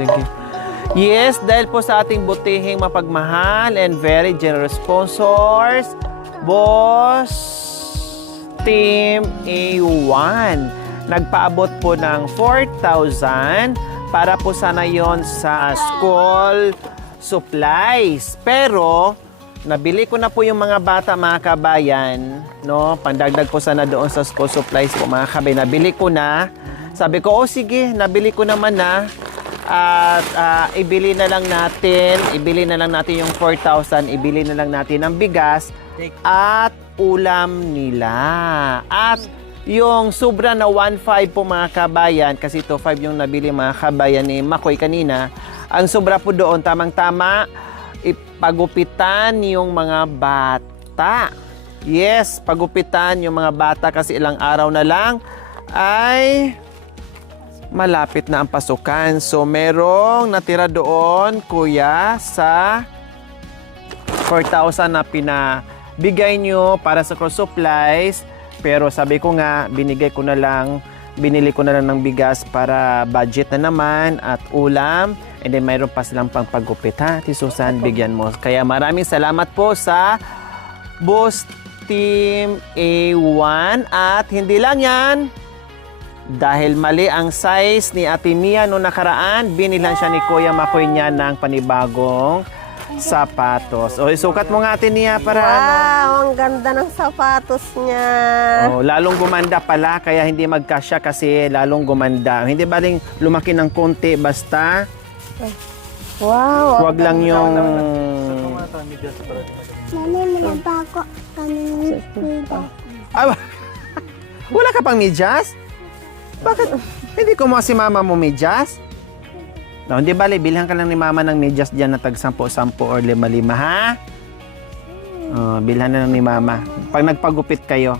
sige. Yes, dahil po sa ating butihing mapagmahal and very generous sponsors, Boss Team A1, nagpaabot po ng 4,000 para po sana yon sa school supplies. Pero, nabili ko na po yung mga bata, mga kabayan, no? Pandagdag po sana doon sa school supplies po, mga kabayan. Nabili ko na. Sabi ko, oh sige, nabili ko naman na. At ibili na lang natin yung 4,000, ibili na lang natin ang bigas at ulam nila. At yung sobra na 1,500 po, mga kabayan, kasi 2,500 yung nabili, mga kabayan, ni Makoy kanina. Ang sobra po doon, tamang-tama, ipagupitan yung mga bata. Yes, pagupitan yung mga bata kasi ilang araw na lang ay malapit na ang pasukan. So, merong natira doon, kuya, sa 4,000 na pinabigay nyo para sa cross supplies. Pero sabi ko nga, binili ko na lang ng bigas para budget na naman at ulam. And then, mayroon pa silang pangpagupit, ha? Ti Susan, bigyan mo. Kaya maraming salamat po sa Boss Team A1. At hindi lang yan, dahil mali ang size ni Ate Mia noong nakaraan, binilan siya ni Kuya Makoy niya ng panibagong sapatos. O, isukat mo nga, Ate Mia, para Wow, ang ganda ng sapatos niya. Oh, lalong gumanda pala, kaya hindi magkasya kasi lalong gumanda. Hindi baling lumaki ng konti, basta Wow. wag lang yung... Mami, minabago kami nito. Ah, wala ka pang medyas? Bakit? Hindi ko mo si mama mo medyas? No, hindi bali, bilhan ka lang ni mama ng medyas dyan na tag 10-10 or 5-5, ha? Oh, bilhan na lang ni mama. Pag nagpagupit kayo.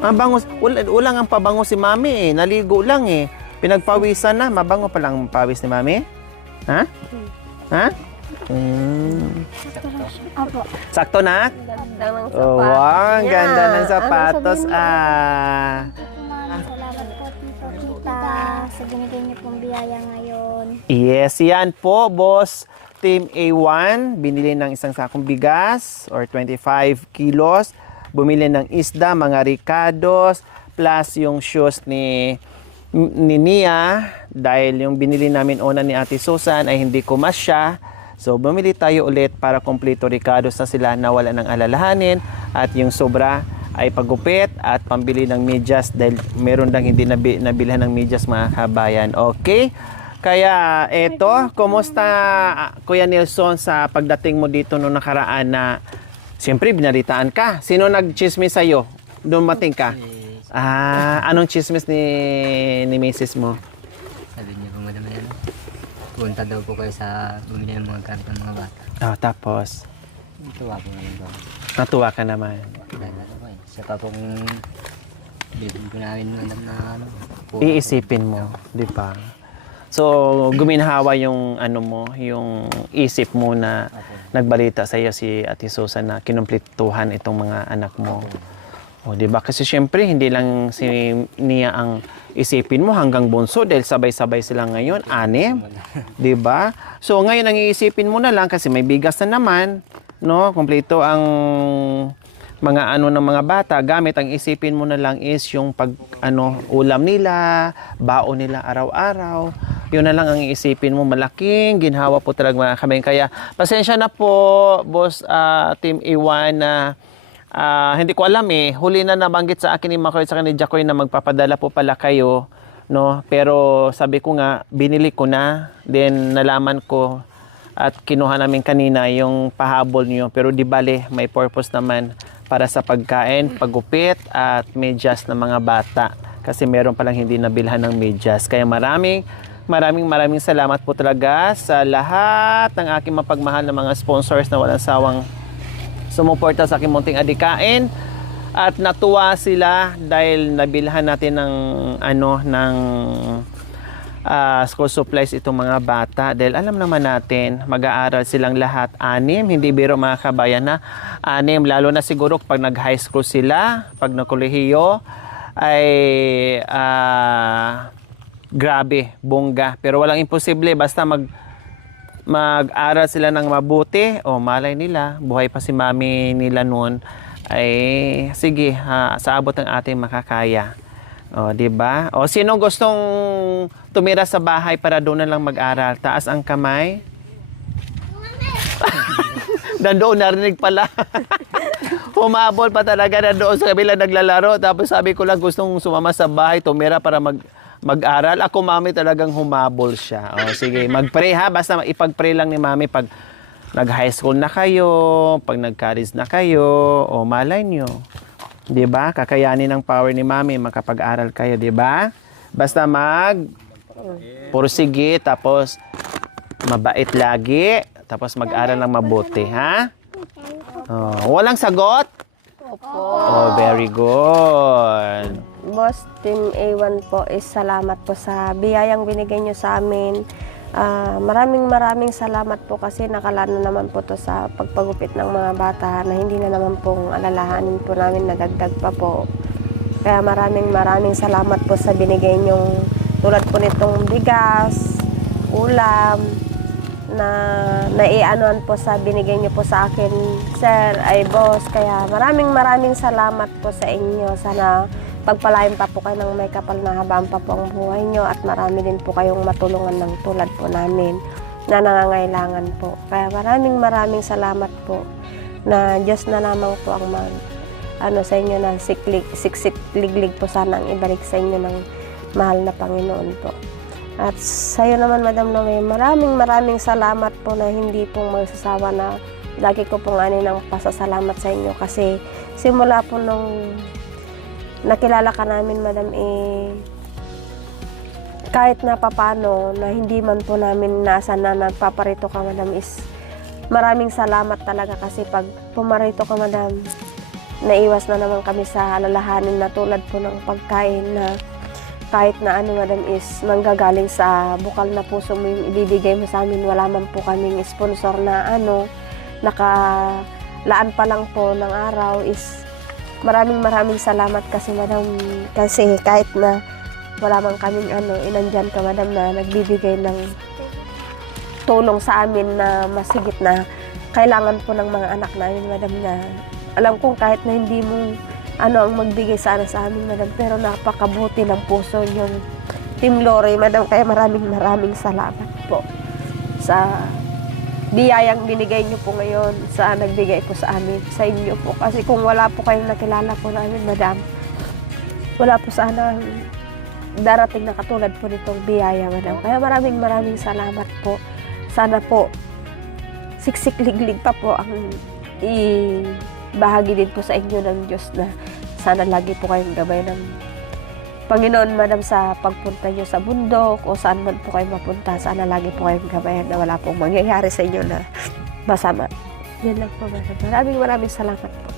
Ang bangus. Ulang ang pabango si mami eh. Naligo lang eh. Pinagpawisan na. Mabango pa lang ang pawis ni mami? Ha? Ha? Opo. Sakto na? Ganda ng sapatos Oh, wow, ang niya. ganda ng sapatos. Ano sabihin mo? Maraming salamat po, tita, sa binigay niyo pong biyaya ngayon. Yes, yan po, Boss Team A1. Binili ng isang sakong bigas or 25 kilos. Bumili ng isda, mga ricados, plus yung shoes ni Nia. Dahil yung binili namin una ni Ate Susan ay hindi kumasya. So, bumili tayo ulit para kompleto ricados na sila na wala ng alalahanin. At yung sobra ay pagupit at pambili ng medyas dahil meron lang hindi nabilhan ng medyas, mga kabayan. Okay? Kaya eto, kumusta Kuya Nelson sa pagdating mo dito noong nakaraan na siyempre binalitaan ka? Sino nag-chismis sa'yo? Dumating ka? Anong chismis ni Mrs. mo? Sabi niya po madam yan. Punta daw po kayo sa bumili ng mga gamit ng mga bata. Tapos, Tuwa po ngayon po. natuwa ka naman. Dahil na po eh. Siya pa pong bibig ko namin madam na ano. Iisipin mo, di ba? So, guminhawa yung ano mo, yung isip mo na nagbalita sa iyo si Ate Susan na kinumplituhan itong mga anak mo. O, di ba? Kasi syempre, hindi lang si Nia ang isipin mo hanggang bunso dahil sabay-sabay sila ngayon, 6. Di ba? So, ngayon ang iisipin mo na lang kasi may bigas na naman, no? Kompleto ang mga ano ng mga bata, gamit ang isipin mo na lang is yung ulam nila, baon nila araw-araw. Yun na lang ang iisipin mo. Malaking ginhawa po talaga, mga kami. Kaya pasensya na po, Boss Team A1 na hindi ko alam eh. Huli na nabanggit sa akin ni Makoy sa ni Jacoy na magpapadala po pala kayo, no? Pero sabi ko nga, binili ko na. Then nalaman ko at kinuha namin kanina yung pahabol niyo. Pero di bale, may purpose naman para sa pagkain, paggupit at medyas ng mga bata. Kasi meron palang hindi nabilhan ng medyas. Kaya maraming salamat po talaga sa lahat ng aking mapagmahal na mga sponsors na walang sawang sumuporta sa aking munting adikain. At natuwa sila dahil nabilhan natin ng school supplies itong mga bata. Dahil alam naman natin, mag-aaral silang lahat 6. Hindi biro, mga kabayan, na 6. Lalo na siguro pag nag-high school sila, pag nakolehiyo, ay grabe, bongga. Pero walang imposible, basta mag-aral sila ng mabuti. O malay nila, buhay pa si mami nila noon, ay sige, sa abot ng ating makakaya. O, di ba? O, sino gustong tumira sa bahay para doon na lang mag-aral? Taas ang kamay. Nandoon, narinig pala. Humabol pa talaga na doon sa kabila naglalaro. Tapos sabi ko lang gustong sumama sa bahay, tumira para mag-aral. Ako, mami, talagang humabol siya. O, sige, mag-pray ha. Basta ipag-pray lang ni mami pag nag-high school na kayo, pag nag-college na kayo, o malay nyo. Diba? Kakayanin ng power ni mami, makapag-aral kayo, diba? Basta pursige, tapos mabait lagi, tapos mag-aral ng mabuti, ha? Oh, walang sagot? Opo. Oh, very good. Boss, Team A1 po is salamat po sa biyayang binigay nyo sa amin. Maraming salamat po kasi nakalano naman po to sa pagpagupit ng mga bata na hindi na naman pong alalahanin po namin, nadagdag pa po. Kaya maraming salamat po sa binigay nyong tulad po nitong bigas, ulam, na naianuan po sa binigay nyo po sa akin, sir, ay boss. Kaya maraming salamat po sa inyo. Sana pagpalain pa po kayo ng may kapal na habang pa po ang buhay nyo at marami din po kayong matulungan ng tulad po namin na nangangailangan po. Kaya maraming salamat po na Diyos na lamang po ang sa inyo na siksik-liglig po sana ang ibalik sa inyo ng mahal na Panginoon po. At sa iyo naman, Madam Noe, maraming salamat po na hindi pong magsasawa na lagi ko pong ng pasasalamat sa inyo kasi simula po nung nakilala ka namin, Madam, kahit na papano na hindi man po namin nasa na nagpaparito ka, Madam, is maraming salamat talaga kasi pag pumarito ka, Madam, naiwas na naman kami sa alalahanin na tulad po ng pagkain na kahit na Madam, is manggagaling sa bukal na puso mo yung ibibigay mo sa amin. Wala man po kaming sponsor na nakalaan pa lang po ng araw is maraming salamat kasi, Madam, kasi kahit na wala man kaming inandyan ka, Madam, na nagbibigay ng tulong sa amin na masigit na kailangan po ng mga anak namin, Madam, na alam kong kahit na hindi mo ang magbigay sana sa amin, Madam, pero napakabuti ng puso yung Team Lori, Madam. Kaya maraming salamat po sa biyayang binigay niyo po ngayon, sa nagbigay po sa amin, sa inyo po. Kasi kung wala po kayong nakilala po namin, Madam, wala po sana darating na katulad po nitong biyaya, Madam. Kaya maraming salamat po. Sana po siksik-liglig pa po ang bahagi din po sa inyo ng Diyos na sana lagi po kayong gabay ng Panginoon, Madam, sa pagpunta nyo sa bundok o saan man po kayo mapunta. Sana lagi po kayong gabayan na wala pong mangyayari sa inyo na masama. Yan lang po, Madam. Maraming salamat po.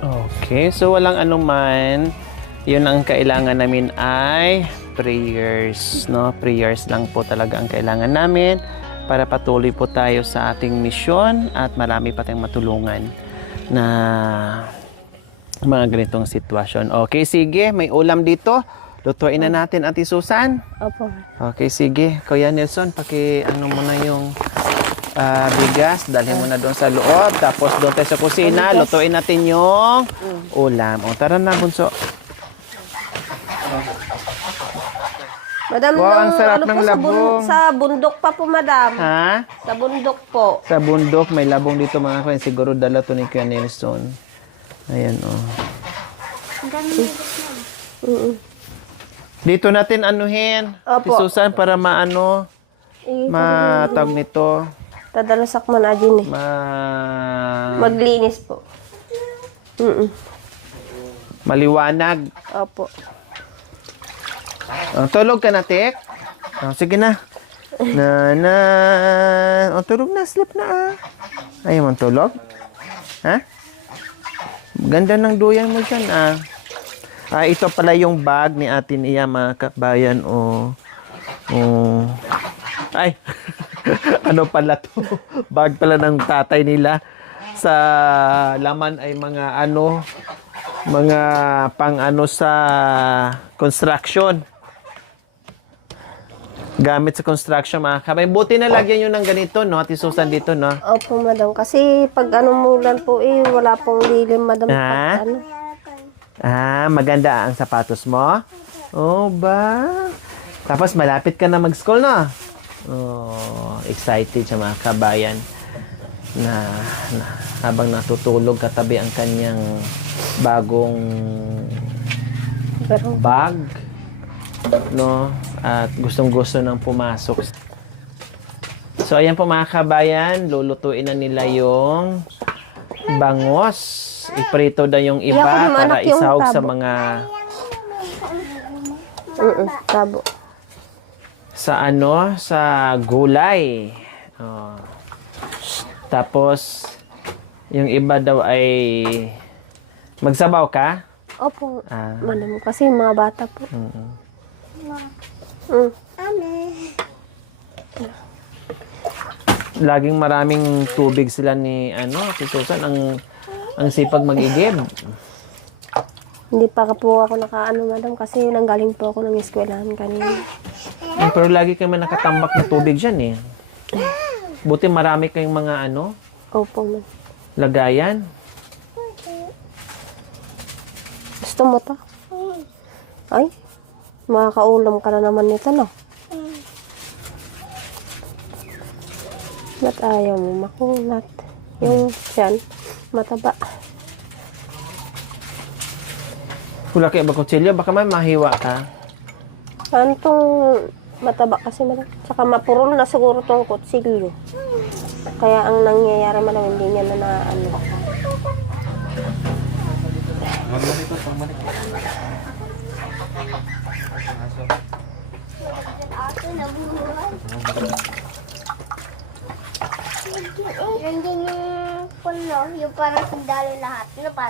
Okay, so walang anuman. Yun ang kailangan namin ay prayers, no? Prayers lang po talaga ang kailangan namin para patuloy po tayo sa ating misyon at marami pa tayong matulungan na mga ganitong sitwasyon. Okay, sige. May ulam dito. Lutuin na natin, Ate Susan. Opo. Okay, sige. Kuya Nelson, mo na yung bigas. Dalhin mo na doon sa loob. Tapos doon tayo sa kusina. Lutuin natin yung ulam. O, tara na, bunso. Madam, Wow, ang sarap ng po, labong. sa bundok pa po, Madam. Ha? Sa bundok po. Sa bundok, may labong dito mga kuya. Siguro dala to ni Kuya Nelson. Ayan, o. Ang dami ng gusto mo. Dito natin anuhin. Opo. Si Susan para matag nito. Tadalasak man adin eh. Maglinis po. Maliwanag. Opo. Tulog ka na, Tek? Sige na. Tulog na. Sleep na. Ayaw mong tulog? Ha? Ganda ng duyan mo dyan, ito pala yung bag ni atin iya, mga kabayan. Ay, ano pala to? Bag pala ng tatay nila. Sa laman ay mga pang sa construction. Gamit sa construction, mga kabayan. Buti na lagyan nyo ng ganito, no? Ate Susan dito, no? Opo, madam. Kasi pag mulan po wala pong lilim, madam. Ah? Pag, Maganda ang sapatos mo? Oh, ba? Tapos malapit ka na mag-school, no? Oh, excited siya, mga kabayan. Na habang natutulog katabi ang kanyang bagong pero, bag, no? At gustong-gusto nang pumasok. So, ayan po, mga kabayan, lulutuin na nila yung bangos. Iprito na yung iba Iyak ko naman, para anak, yung isahog sa tabo. mga tabo. sa gulay. Oh. Tapos yung iba daw ay magsabaw ka? Opo, Ah. madam. Kasi mga bata po. Mm. Laging maraming tubig sila ni si Susan ang sipag mag-igib. Hindi pa po ako madam. Kasi nanggaling po ako ng eskwelahan kanina. Pero lagi kayo nakatambak na tubig dyan eh. Buti marami kayong mga Opo, madam. lagayan. Gusto mo to? Ay, makakaulam ka na naman nito, no? Ba't ayaw mo makunat? Yung siyan, mataba. Wala kayo ba kutsilyo? Baka may mahiwa ka. Ano tong mataba kasi, madam? Tsaka mapurol na siguro tong kutsilyo. Kaya ang nangyayari, madam, hindi niya na Nandiyan yung puno, yung parang sundalo lahat. Ano pa?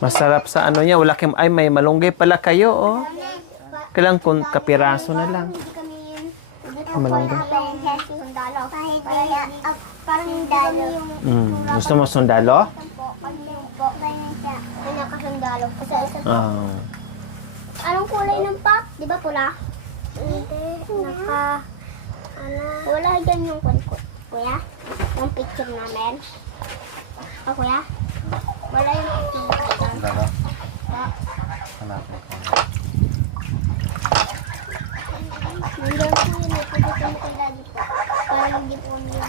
Masarap sa niya. Wala kayong, ay may malunggay pala kayo, oh. Kailang kapiraso na lang. Malunggay. Sundalo. Parang dalo yung Gusto mo sundalo? po. Yung nakasundalo. Kasi isa Ah. anong kulay ng pack? Di ba pula? Hindi. Wala dyan yung kuya. Yung picture namin. Kuya? Wala yung picture. Dala. Pa. Hanapin ko. Nandiyan po yun. Ipagkita mo kay daddy po. Parang hindi po yun.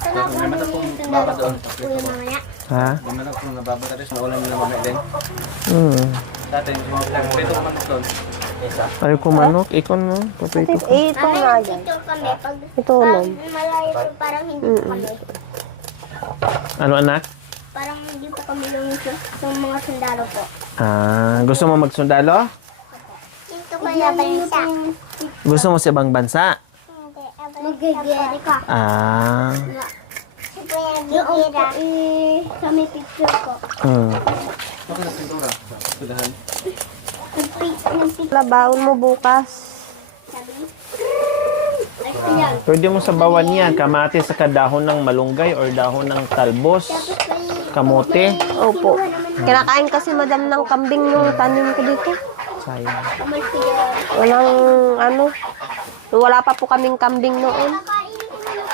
Sana po yung sundalo ko. Kuya mamaya. Ha? Gumala ko nababata rin sa ulam nila mamaya din. Dati, pito ko manok doon. Isa. Ayaw ko manok. Ikaw no? Paprito ko. ito nga May yan. picture kami. Pag Ito, no? malayo po, parang hindi po kami. Ano, anak? Parang hindi po kami lumisyo sa mga sundalo po. Gusto mo magsundalo? Ito ko na bansa. Gusto mo sa ibang bansa? Magigiri ka. Yung kami picture ko. Bakit na pintura? Pilahan. Labaon mo bukas. Pwede mo sabawan yan. Kamatis sa dahon ng malunggay or dahon ng talbos. Kamote. Opo. Kinakain kasi, madam, ng kambing yung tanim ko dito. Sayang. Wala pa po kaming kambing noon.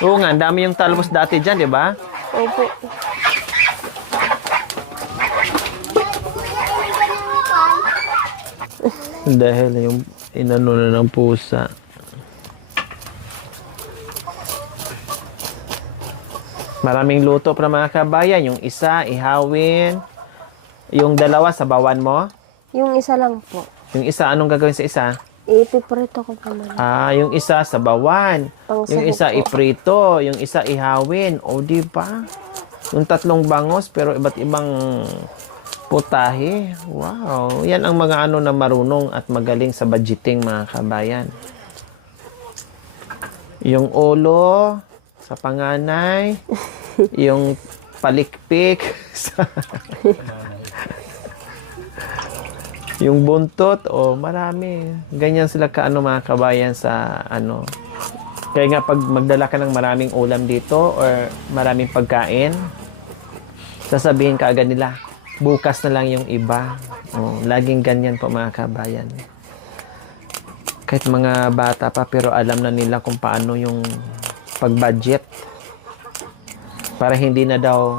Oo nga, ang dami yung talbos dati dyan, di ba? Opo. Dahil yung inano na ng pusa. Maraming luto para mga kabayan. Yung isa, ihawin. Yung dalawa, sabawan mo. Yung isa lang po. Yung isa, anong gagawin sa isa? Ipiprito ko pa man. Yung isa, sabawan. Pangsahog Yung isa, po. iprito. Yung isa, ihawin. O, di ba? Yung tatlong bangos, pero iba't ibang putahe. Wow. Yan ang mga na marunong at magaling sa budgeting, mga kabayan. Yung ulo sa panganay. Yung palikpik sa yung buntot, marami. Ganyan sila mga kabayan sa Kaya nga pag magdala ka ng maraming ulam dito or maraming pagkain, sasabihin ka agad nila, bukas na lang yung iba. Oh, laging ganyan po mga kabayan. Kahit mga bata pa pero alam na nila kung paano yung pag-budget para hindi na daw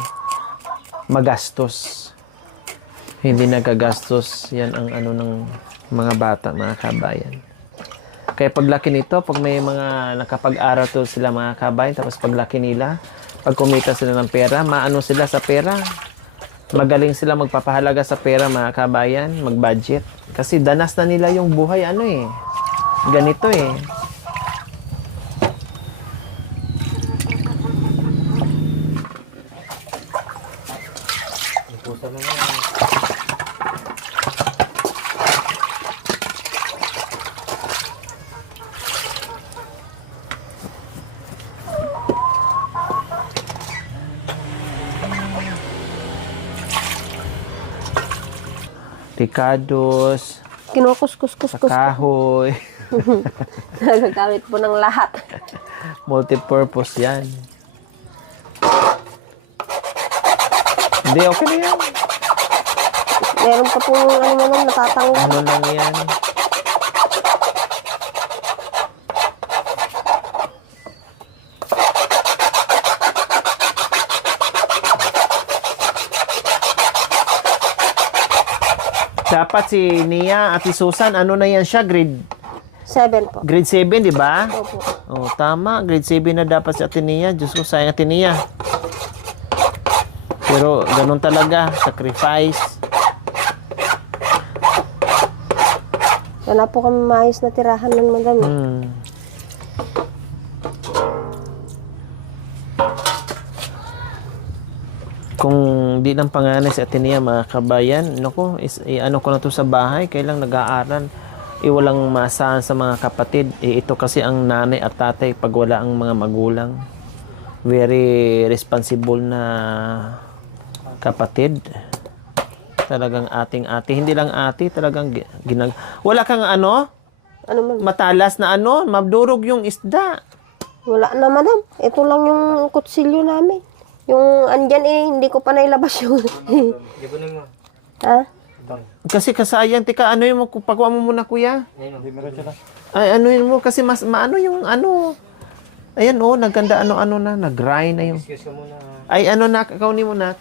magastos. Hindi nagagastos. Yan ang ano ng mga bata, mga kabayan. Kaya paglaki nito, pag may mga nakapag-aral to sila mga kabayan, tapos paglaki nila, pag kumita sila ng pera, maano sila sa pera. Magaling sila magpapahalaga sa pera mga kabayan, mag-budget. Kasi danas na nila yung buhay, ganito eh. Picados, Kinukus-kus-kus-kus. kahoy, Nagagamit po ng lahat. multipurpose yan. Hindi, okay na yan. Meron pa pong natatanggal. Ano lang yan. Dapat si Nia at si Susan, ano na yan siya? Grade 7 po. 7, di ba? Opo. Oh, tama. Grade 7 na dapat si Ate Nia. Diyos ko, sayang Ate Nia. Pero ganun talaga. Sacrifice. Wala po kami maayos na tirahan ng madami. Kung di lang panganay si Ate Nia, mga kabayan, naku, ano ko na to sa bahay, kailang nag-aaral. Walang maasahan sa mga kapatid. Ito kasi ang nanay at tatay pag wala ang mga magulang. Very responsible na kapatid. Talagang ating-ate. Hindi lang ate, talagang wala kang Ano man? matalas na madurog yung isda. Wala na, madam. Ito lang yung kutsilyo namin. Yung andyan hindi ko pa nailabas yung... Ha? Kasi kasayang, tika, ano yun mo, pagkuha mo muna, kuya. Ay, ano yun mo, kasi mas, maano yung, ayan, naganda, nag-grind na yung. Ay, kaunin mo na.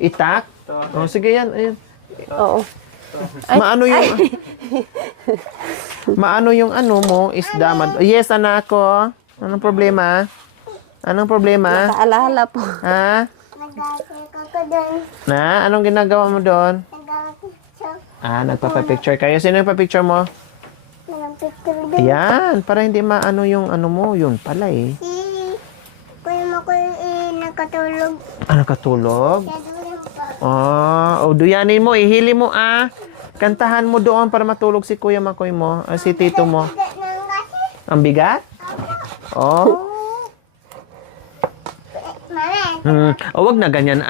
Itak? Sige yan, ayan. Oo. Maano yung, maano yung mo, isda. Yes, anak ko. Anong problema? Anong problema? Nakaalala po. Ha? Nag-aaral ko doon. Na, anong ginagawa mo doon? Nag-picture. Nagpapapicture kayo. Sino yung papicture mo? Nag-picture doon. Yan, para hindi maano yung mo. Yun pala eh. Si Kuya mo ko nakatulog. Nakatulog? Kaya doon pa. Duyanin mo, ihili mo Kantahan mo doon para matulog si Kuya Makoy mo, si Tito mo. Nang kasi. Ang bigat? Oh. Mami. Wag na ganyan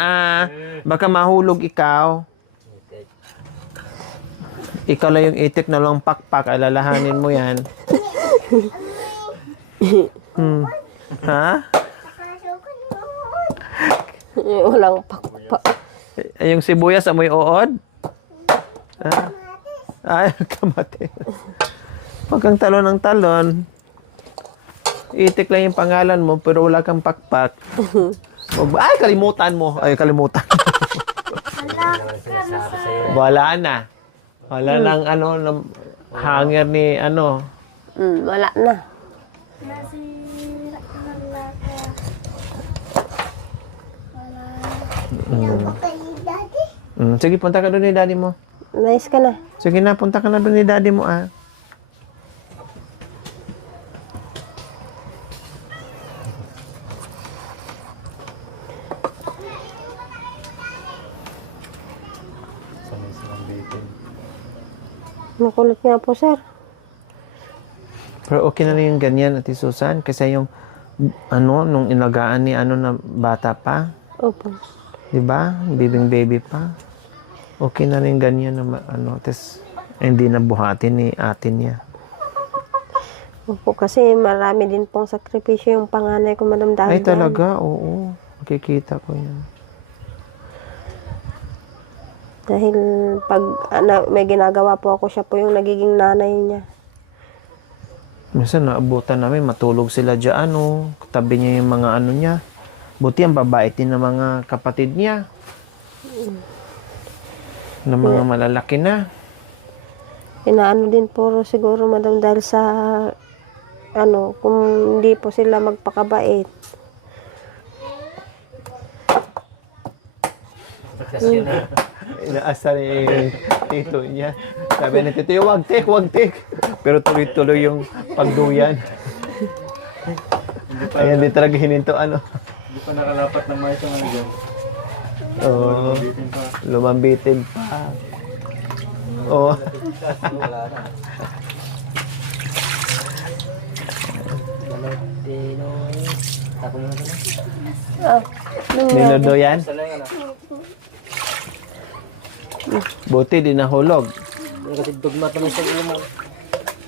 Baka mahulog ikaw. Ikaw lang yung itik na lang pakpak, alalahanin mo yan. Ha? Walang pakpak. Yung sibuyas amoy uod? Ay, kamatis. Huwag kang talon ng talon. Itik lang yung pangalan mo, pero wala kang pakpak. Ay, kalimutan mo. Ay, kalimutan. Wala na. Wala nang hanger ni Wala na. Sige, punta ka doon ni daddy mo. Nice ka na. Sige na, punta ka na doon ni daddy mo Makulit nga po, sir. Pero okay na rin yung ganyan, Ate Susan. Kasi yung, nung inagaan ni na bata pa. Opo. Diba? Baby pa. Okay na rin ganyan na, tes, hindi na buhatin ni ate niya. Opo, kasi marami din pong sakripisyo yung panganay ko, madam, dahil Ay, talaga? Oo. Makikita ko yan. Dahil pag may ginagawa po ako, siya po yung nagiging nanay niya. Minsan naabutan namin, matulog sila dyan, oh. Katabi niya yung mga ano niya. Buti ang babait din ng mga kapatid niya. Na mga malalaki na. Inaano din po siguro, madam, dahil sa kung hindi po sila magpakabait. Inaasar ni tito niya. Sabi ni tito, wag tik. Pero tuloy-tuloy yung pagduyan. Ayan, di talaga hininto, ano. Hindi pa nakalapat ng mais yung ano dyan. Oo. Lumambitin pa. Oo. Wala na. Tapos mo na ito. Minudo yan. Isa lang ano. Buti di nahulog. Kasi dugma pa sa ulo mo.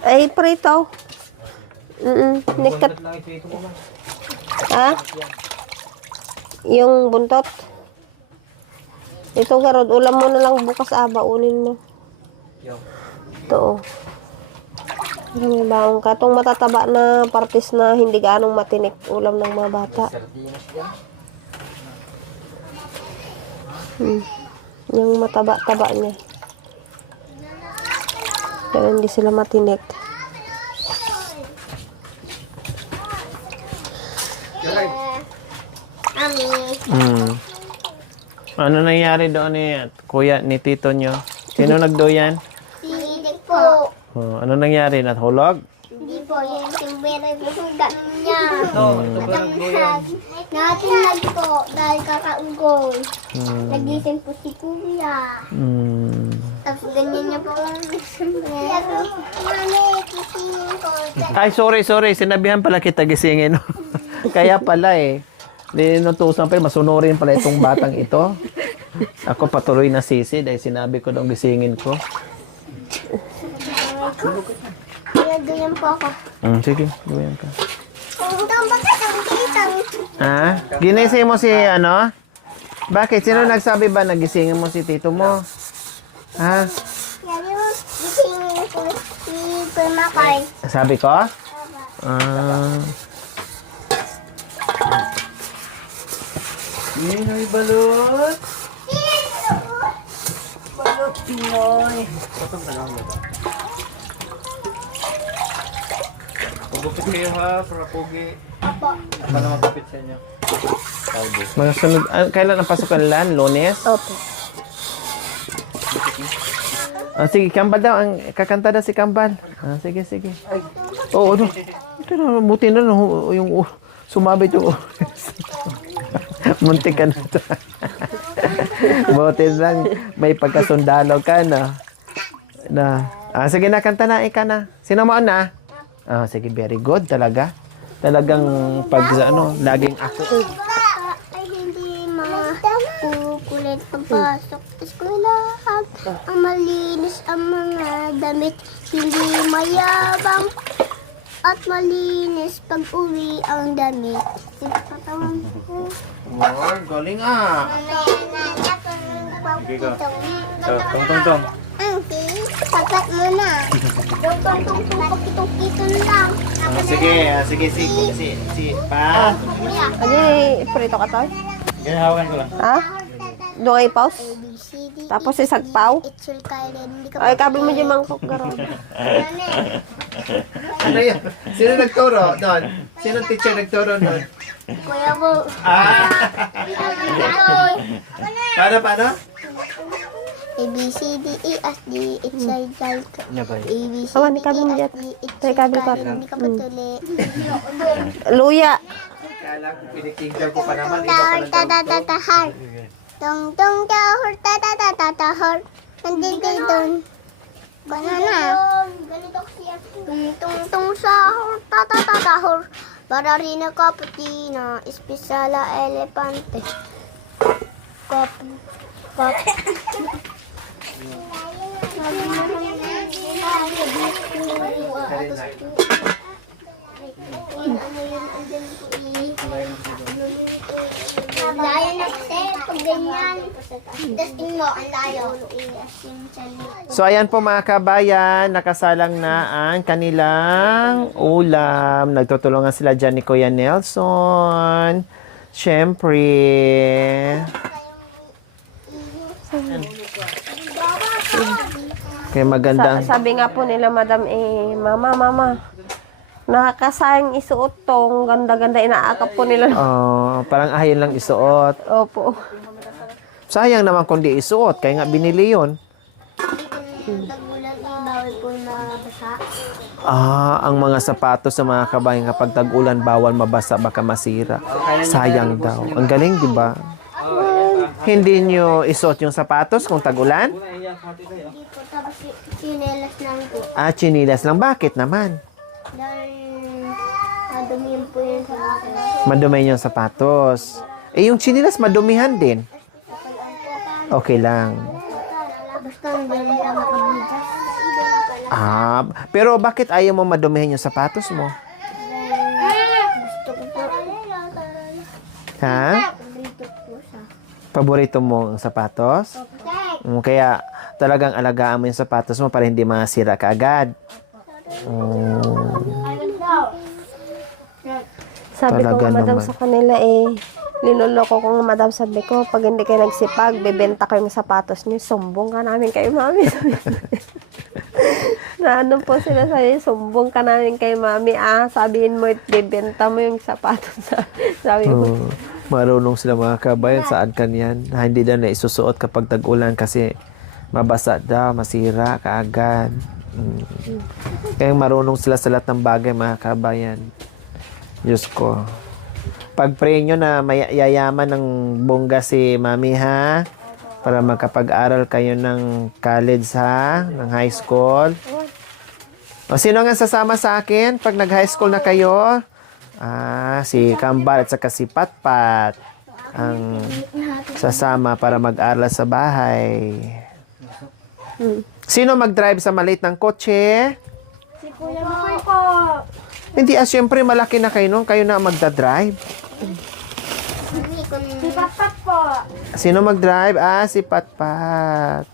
Ay, prito. Nikat. Lang ito ito mo man. Ha? Yung buntot. Ito, Garod. Ulam mo na lang bukas, baunin mo. Yo. Ito, oh. May baong ka. Itong matataba na partis na hindi gaanong matinik. Ulam ng mga bata. Sardinas yan. Yung mataba-taba niya. Pero hindi sila matinik. Mami. Ano nangyari doon ni kuya, ni tito nyo? Sino nagduyan? Hindi po. Oh, ano nangyari? Nahulog? Hindi po, yung timbere po yung ganun niya. Ito ba nagduyan? Natinag po dahil kakaugol. Nagising po si Kuya. Tapos ganyan niya po ang sombrero. Mami, kisingin ko. Ay, sorry. Sinabihan pala kita gisingin. Kaya pala eh. Dinutusan pa, masunurin pala itong batang ito. Ako patuloy na sisi dahil sinabi ko daw gisingin ko. Ganyan po ako. Sige, gawin ka. Itong bakit ang kitang. Ha? Ginising mo si ano? Bakit? Sino nagsabi ba nagisingin mo si tito mo? Ha? Yan yung gisingin ko si Kuya Makay. Sabi ko? Pinoy balot. Balot Pinoy. Patong na lang ba? Pagupit kayo ha, para pogi. Apo. Para magupit sa inyo. Kalbo. Mga sunod, kailan ang pasok ng LAN? Lunes? Opo. Sige, Kambal daw. Kakanta daw si Kambal. Sige. Oo, ano? Ito na, buti na yung sumabit yung muntik ka na ito. Buti lang, may pagkasundalo ka na. Sige na, kanta na, ika na. Sino mo na? Sige, very good talaga. Talagang laging ako. Ay hindi makukulit pagpasok sa eskwelahan. Ang malinis ang mga damit, hindi mayabang. At malinis pag uwi ang damit. Patawan ko. Wow, galing ah. Sige ka. Tong. Sapat mo na. Tong, lang. Sige, pa. Ano prito ka, Toy? Sige, hawakan ko lang. Ha? Doon ay pause? Tapos isagpaw? Ay, kabi mo dyan mangkok, Garod. Ano yun? Sino nagturo doon? Sino teacher nagturo doon? Kuya mo. Paano? A, B, C, D, E, F, G, H, I, J, K. A, B, C, Awan, D, ikaw E, mo F, dyan. G, H, Tay, kabi ka. Hindi ka patuli. Luya. Kala ko pinitignan ko pa naman. Tahor, tatatahar. Tong, tong, tahor, tatatahar. Nandito doon. Banana. Ganito siya. Tong, tong, sahor, tatatahor. Bararina kaputina. Espisala elepante. Layo na kasi. ganyan. Testing mo, ang layo. So ayan po mga kabayan, nakasalang na ang kanilang ulam. Nagtutulungan sila dyan ni Kuya Nelson. Siyempre. Kaya maganda. Sabi nga po nila, Madam, mama, nakakasayang isuot tong ganda-ganda, inaakap po nila. Parang ayaw lang isuot. Opo. Sayang naman kung di isuot, kaya nga binili yun. Tag-ulan, bawal po mabasa. Ang mga sapatos sa mga kabayan kapag tag-ulan bawal mabasa, baka masira. Sayang daw. Ang galing, di ba? Hindi nyo isuot yung sapatos kung tag-ulan? Hindi po, tapos chinelas lang po. Chinilas lang. Bakit naman? Dahil madumihan po yun sa mga. Madumi yung sapatos. Yung chinilas madumihan din. Okay lang. Basta hindi nila makabigas. Pero bakit ayaw mo madumihan yung sapatos mo? Gusto ko po. Ha? Dito po siya. Paborito mo ang sapatos? Kaya talagang alagaan mo yung sapatos mo para hindi masira kaagad. Sabi ko Talaga nga, Madam, naman. sa kanila linuloko ko nga, Madam, sabi ko, pag hindi kayo nagsipag, bebenta ko yung sapatos niyo, sumbong ka namin kayo, Mami. Na ano po sila sabi, sumbong ka namin kay Mami, sabihin mo, bebenta mo yung sapatos. Sabi ko, Marunong sila mga kabayan, saan kanyan? Hindi daw na isusuot kapag tag-ulan kasi mabasa daw, masira kaagad. Kaya marunong sila sa lahat ng bagay mga kabayan. Diyos ko. Pag-pray nyo na yayaman ng bongga si Mami ha, para makapag-aral kayo ng college ha, ng high school. O sino nga sasama sa akin pag nag-high school na kayo? Si Kambal at saka si Patpat ang sasama para mag-aral sa bahay. Sino mag-drive sa maliit ng kotse? Si Kuya Makoy po. Hindi, syempre malaki na kayo nung kayo na magdadrive. Si Papat po. Sino mag-drive? Si Patpat.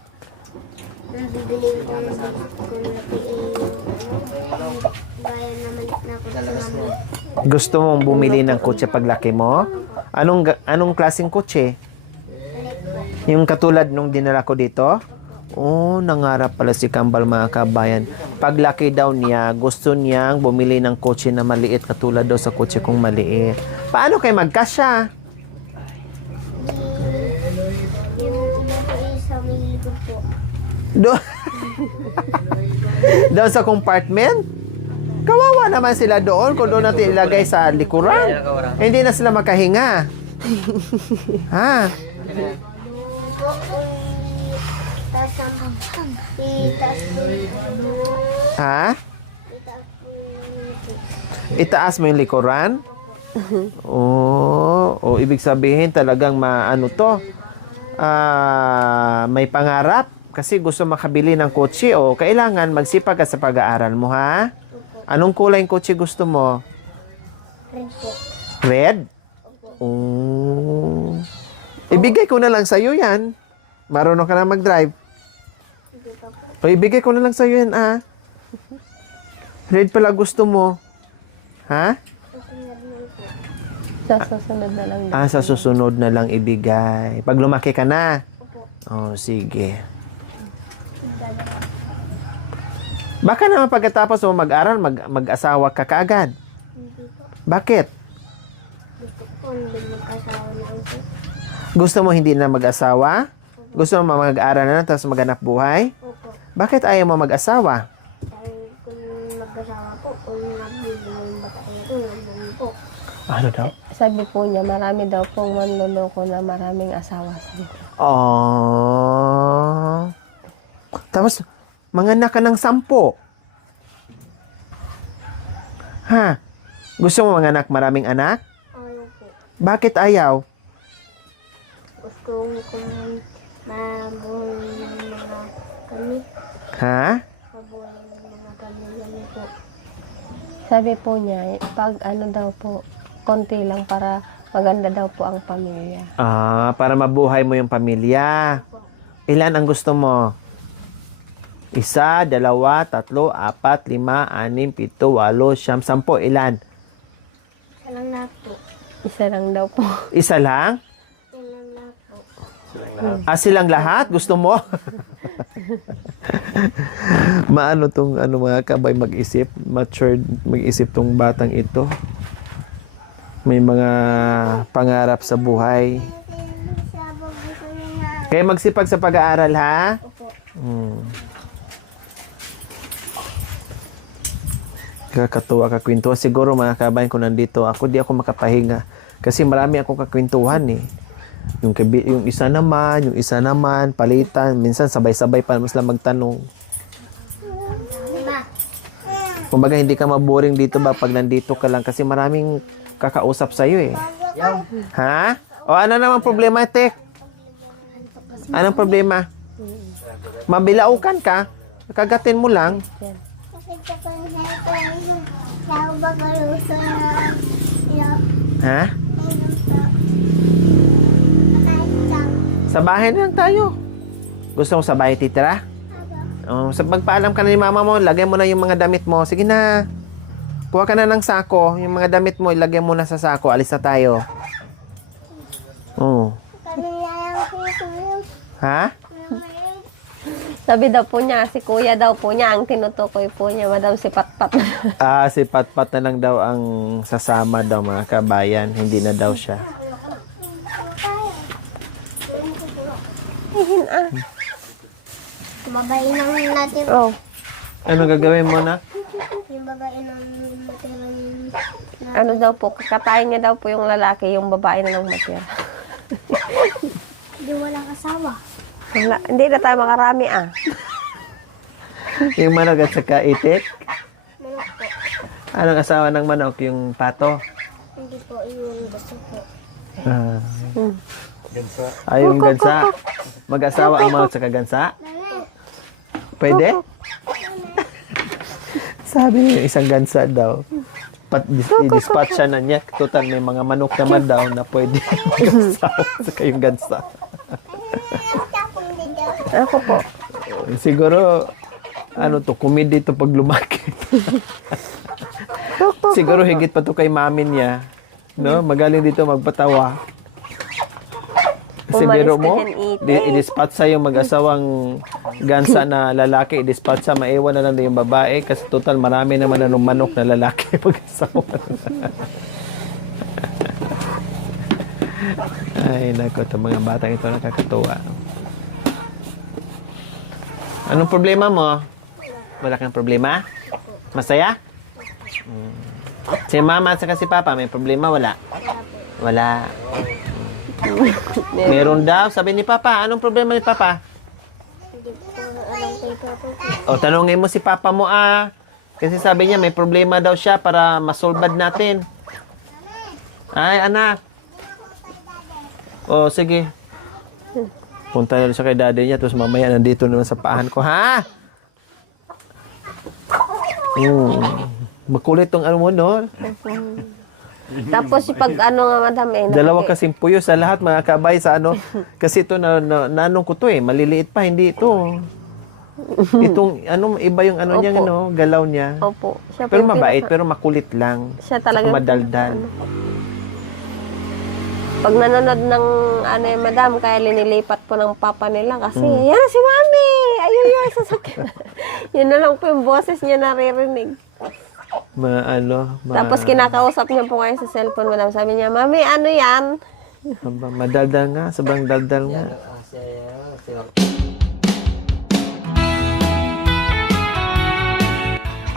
Nabibiling ko ng bayan naman na ako sa mami. Gusto mong bumili ng kotse paglaki mo? Anong klaseng kotse? Yung katulad nung dinala ko dito? Nangarap pala si Kambal mga kabayan. Paglaki daw niya, gusto niyang bumili ng kotse na maliit katulad daw sa kotse kong maliit. Paano kayo magkasya? Yung isa may likod po. Doon sa compartment? Kawawa naman sila doon kung doon natin ilagay sa likuran. Hindi na sila makahinga. Ha? Ha? Itaas mo yung likuran? Ibig sabihin talagang may pangarap kasi gusto makabili ng kotse o kailangan magsipag ka sa pag-aaral mo, ha? Anong kulay ng kotse gusto mo? Red po. Red? Ibigay ko na lang sa'yo yan. Marunong ka na mag-drive. Ibigay ko na lang sa'yo yan, Red pala gusto mo. Ha? sa susunod na lang. Sa susunod na lang ibigay. Pag lumaki ka na? Sige. Baka naman pagkatapos mo mag-aral, mag-asawa ka kaagad. Bakit? Gusto ko hindi magkasawa na ako. Gusto mo hindi na mag-asawa? Gusto mo mag-aral na tapos maghanap buhay? Opo. Bakit ayaw mo mag-asawa? Dahil kung magkasawa po, kung nagbibigay yung bata ito, naman po. Ano daw? Sabi po niya, marami daw pong manloloko na maraming asawa. Tapos, manganak ka ng 10. Ha? Gusto mo manganak maraming anak? Ayaw po. Bakit ayaw? Gusto ko mabuhay ng mga kami. Ha? Mabuhay ng mga kami po. Sabi po niya, pag ano daw po, konti lang para maganda daw po ang pamilya. Para mabuhay mo yung pamilya. Ilan ang gusto mo? 1, 2, 3, 4, 5, 6, 7, 8, 9, 10. Ilan? Isa lang na po. Isa lang daw po. Isa lang? Isa lang na po. Silang lahat? Gusto mo? Maano tong mga kabay mag-isip? Matured mag-isip tong batang ito. May mga pangarap sa buhay. Kaya magsipag sa pag-aaral, ha? Opo. Kakatuwa kakwentuhan. Siguro mga kabayan ko nandito, di ako makapahinga. Kasi marami akong kakwentuhan eh. Yung isa naman, palitan. Minsan sabay-sabay pa naman sila magtanong. Diba? Kumbaga hindi ka maboring dito ba pag nandito ka lang kasi maraming kakausap sa'yo eh. Ha? O ano naman problema, Tek? Anong problema? Mabilaukan ka? Kagatin mo lang. Kasi kapag sa bagaluso na Ha? Sa bahay na lang tayo. Gusto mo sa bahay titira? Magpaalam ka na ni mama mo, lagay mo na yung mga damit mo. Sige na. Kuha ka na ng sako. Yung mga damit mo, ilagay mo na sa sako. Alis na tayo. Oo. Ha? Sabi daw po niya, si kuya daw po niya, ang tinutukoy po niya, madam si Patpat. Si Patpat na lang daw ang sasama daw mga kabayan. Hindi na daw siya. Babae naman natin. Oh, Ano gagawin mo na? Yung babae naman natin. ano daw po, kakatayin niya daw po yung lalaki, yung babae na lang matira. Hindi walang asawa. Wala, hindi na tayo makarami Yung manok at saka itik? Manok po. Anong asawa ng manok? Yung pato? Hindi po yung gusto po. Yung gansa. Mag-asawa ang manok at saka gansa? Pwede? Sabi niya, isang gansa daw. I-dispatch siya na niya. Total, may mga manok naman daw na pwede mag-asawa sa kayong gansa. Ako po. Siguro, comedy to pag lumaki. Siguro higit pa to kay mami niya. No? Magaling dito magpatawa. Kasi biro mo, i-dispatch sa yung mag-asawang gansa na lalaki, i-dispatch sa, maiwan na lang din yung babae kasi total marami naman na manok na lalaki mag-asawa. Ay, nako, itong mga batang ito nakakatuwa. Anong problema mo? Wala kang problema? Masaya? Si mama at saka si papa, may problema? Wala? Wala. Meron daw. Sabi ni papa, anong problema ni papa? Hindi po alam kay Papa. O, tanongin mo si papa mo Kasi sabi niya, may problema daw siya para masolbad natin. Ay, anak. O, sige. Punta na siya kay daddy niya, tapos mamaya nandito naman sa paahan ko, ha? Makulit tong ano mo, no? Tapos pag nga madam Dalawa kasing puyo sa lahat, mga kabay, sa Kasi ito, nanong ko to maliliit pa, hindi ito. Itong, iba yung niya, galaw niya. Opo. Siya po Pero yung mabait, pero makulit lang. Siya talaga. Saka madaldal. Pag nanonood ng madam, kaya linilipat po ng papa nila kasi, yan na si mami! Ayun yun, sasakyan. Yun na lang po yung boses niya naririnig. Tapos kinakausap niya po ngayon sa cellphone, madam. Sabi niya, mami, ano yan? Madaldal nga, sobrang daldal nga.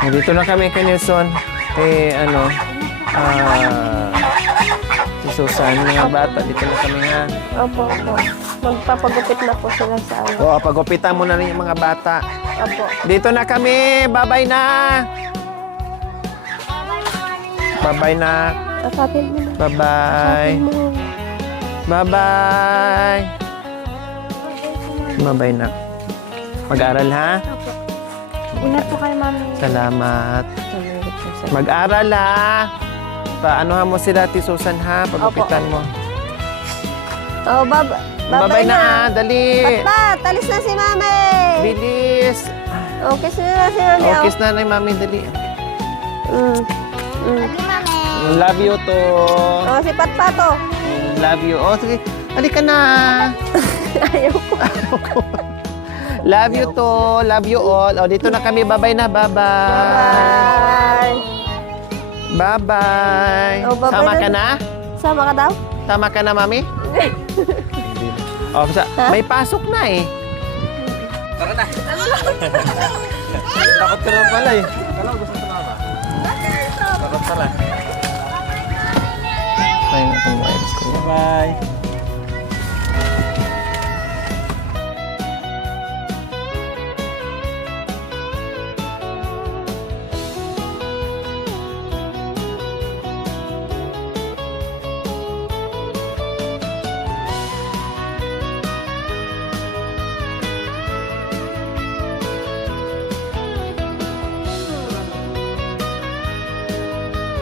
Dito na kami kay Nelson. Si Susan, mga bata, dito na kami nga. Opo. Magpapagupit na po sila sa Oo, pagupitan mo na rin yung mga bata. Opo. Dito na kami, bye-bye na! Bye-bye na. Asapin mo na. Bye-bye. Bye-bye. Bye-bye na. Mag-aral, ha? Ingat po kayo, mami. Salamat. Mag-aral, ha? Paanuhan mo sila, Ate Susan, ha? Pagupitan mo. Oh, Babay na, dali. Patpat, talis na si Mami. Bilis. Oh, kiss na si Mami. Oh, kiss na na, Mami, dali. Lagi mami. Love you to. Oh, si Patpat, oh. Love you. Oh, sige. Halika na. Ayaw ko. Love you to. Love you all. Oh, dito na kami. Bye-bye na. Bye-bye. Bye. Bye-bye. Oh, bye-bye Sama na. ka na? Sama ka daw? Sama ka na, Mami? Oh, may pasok na eh. Tara na. Takot ka naman pala eh. Kala ko gusto sumama. Takot pala. Bye. Bye.